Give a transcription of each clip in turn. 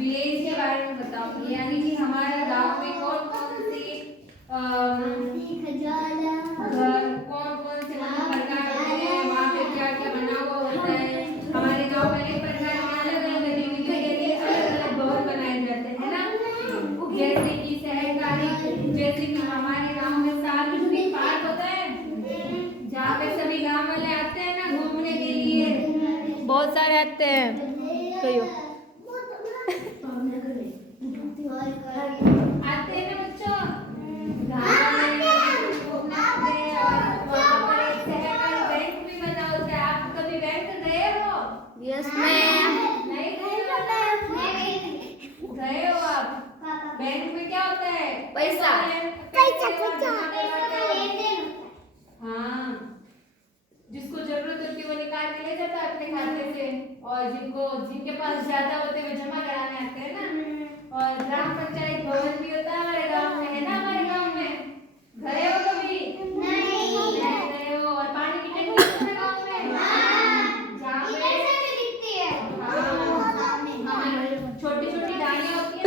Village के बारे में बताओ, यानी कि हमारे गांव में कौन कौन सी कौन कौन से प्रकार होते हैं, वहाँ पे क्या क्या बना हुआ होता है। हमारे गांव में एक प्रकार के अलग अलग गतिविधियों के लिए अलग अलग भवन बनाए जाते हैं ना, जैसे कि सहकारी, जैसे कि हमारे गांव में सार्वजनिक पार्क होता है जहाँ पे सभी गांव वाले आते हैं ना घूमने के लिए, बहुत सारे आते हैं। कहियो आते हैं ना बच्चों, गांव वाले घूमने आते हैं। और वहाँ पर एक सहकारी बैंक भी बना होता है। आप कभी बैंक गए हो? Yes ma'am. नहीं गए हो आप? बैंक में क्या होता है? पैसा। हाँ, जिसको जरूरत होती है वो निकाल के ले जाता है अपने खाते से, और जिनके पास ज्यादा होते हैं वो जमा कराने आते हैं ना। और ग्राम पंचायत भवन भी होता है हमारे गांव में, है ना? हमारे गांव में गए हो कभी? नहीं गए हो। और पानी की टंकी होती है गांव में, जहाँ पे छोटी छोटी डालियां होती है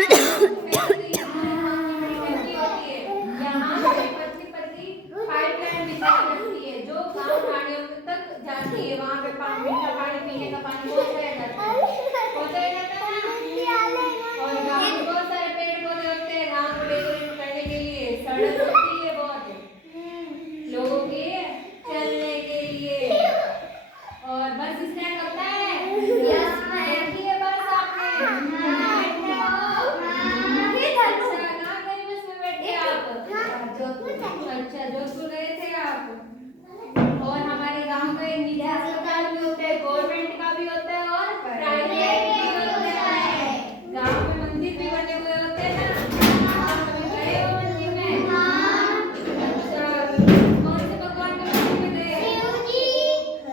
पाइपलाइन बिछाई जाती है जो गांव खाड़ियों तक जाती है। वहाँ पे पानी का पानी, पीने का पानी पहुँचाया जाता है और गांव में बहुत सारे पेड़ पौधे होते हैं गांव को डेकोरेट करने के लिए। सड़क होती है बहुत लोगों के चलने के लिए, और बस स्टैंड होता है। देखी है बस आपने? बैठे हो? अच्छा, कहाँ गए बस में बैठे आप? अच्छा, जोधपुर गए थे आप। और हमारे गांव में निजी अस्पताल भी होते हैं, गवर्नमेंट का भी होता है और प्राइवेट भी होता है। गांव में मंदिर भी बने हुए होते हैं ना, आप कभी गए हो मंदिर में? अच्छा, कौन से भगवान के मंदिर में गए?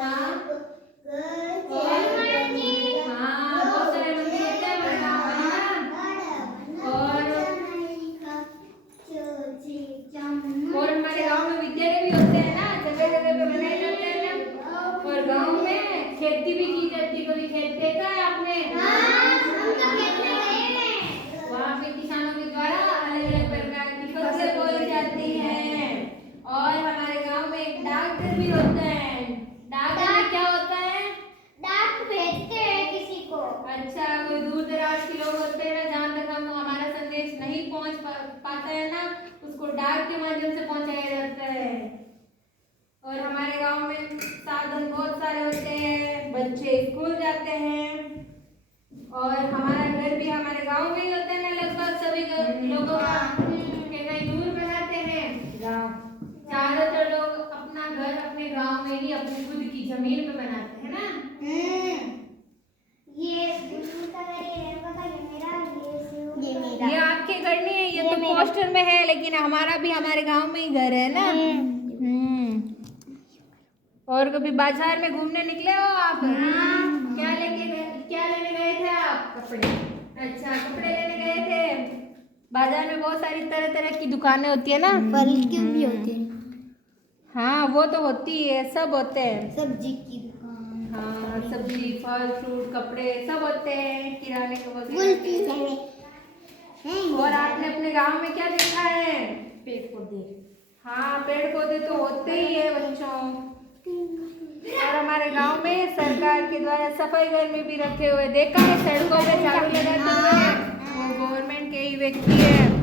हाँ, बहुत सारे मंदिर होते हैं हमारे गांव में ना। और हमारे गांव में विद्यालय भी होते हैं ना, जगह जगह पे बनाए जाते हैं ना। और गांव में खेती भी की जाती है। कभी खेत देखा है आपने? वहाँ पे किसानों के द्वारा अलग अलग प्रकार की फसलें बोई जाती हैं। और हमारे गांव में एक डाकघर भी होता है। डाकघर में क्या होता है? डाक भेजते हैं किसी को। अच्छा, कोई दूर दराज के लोग होते हैं ना, जहाँ तक हम हमारा संदेश नहीं पहुँच पाता है ना, उसको डाक के माध्यम से पहुँचाया जाता है। और हमारे गांव में साधन बहुत सारे होते हैं, बच्चे स्कूल जाते हैं। और हमारा घर भी हमारे गांव में ही होता है ना, लगभग सभी लोगों का कहीं दूर बनाते हैं गांव। ज्यादातर लोग अपना घर अपने गांव में ही अपनी खुद की जमीन में बनाते हैं ना। ये आपके घर नहीं है, ये तो पोस्टर में है, लेकिन हमारा भी हमारे गांव में ही घर है ना। और कभी बाजार में घूमने निकले हो आप? क्या लेने गए थे आप? कपड़े। अच्छा, कपड़े लेने गए थे। बाजार में बहुत सारी तरह तरह की दुकानें होती है ना, फल की भी होती है। हाँ, वो तो होती है, सब होते हैं। सब्जी की दुकान। हाँ, सब्जी, फल, फ्रूट, कपड़े सब होते हैं, किराने के वगैरह। और आपने अपने गांव में क्या देखा है? पेड़ पौधे। हाँ, पेड़ पौधे तो होते ही है बच्चों। और हमारे गांव में सरकार के द्वारा सफाई कर्मी भी रखे हुए देखा है, सड़कों पे झाड़ू लगाते हुए। वो गवर्नमेंट के ही व्यक्ति है।